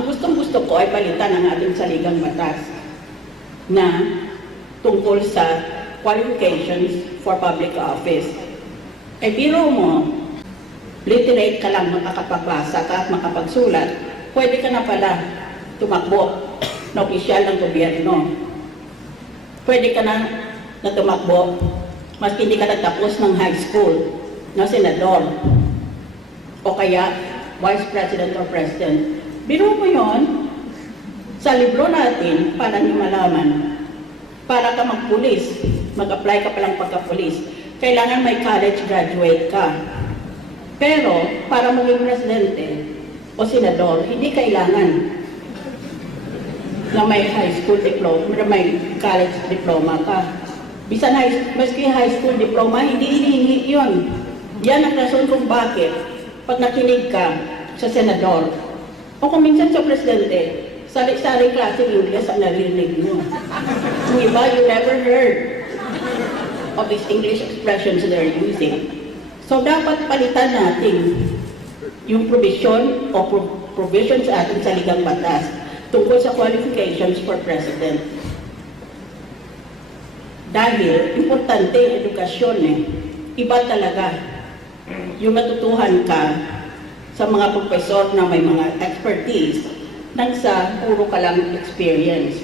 Ang gustong-gusto ko ay palitan ang ating saligang batas na tungkol sa qualifications for public office. Eh biro mo, literate ka lang, makakapagbasa ka at makapagsulat, pwede ka na pala tumakbo na opisyal ng gobyerno. Pwede ka na tumakbo maski hindi ka nagtapos ng high school na senador o kaya vice president or president. Biro mo yon, sa libro natin, para niyo malaman, para ka magpulis, mag-apply ka palang pagka-pulis, kailangan may college graduate ka. Pero, para maging presidente o senador, hindi kailangan na may high school diploma, may college diploma ka. Bisan maski high school diploma, hindi hinihingi yun. Yan ang rason kung bakit pag nakinig ka sa senador o kung minsan sa presidente, sari-sari klaseng English ang narinig mo. Yung iba, you never heard of these English expressions they're using. So dapat palitan natin yung provision o provisions sa ating saligang batas tungkol sa qualifications for president. Dahil importante ang edukasyon Iba talaga yung matutuhan ka sa mga profesor na may mga expertise nang sa puro ka lang experience.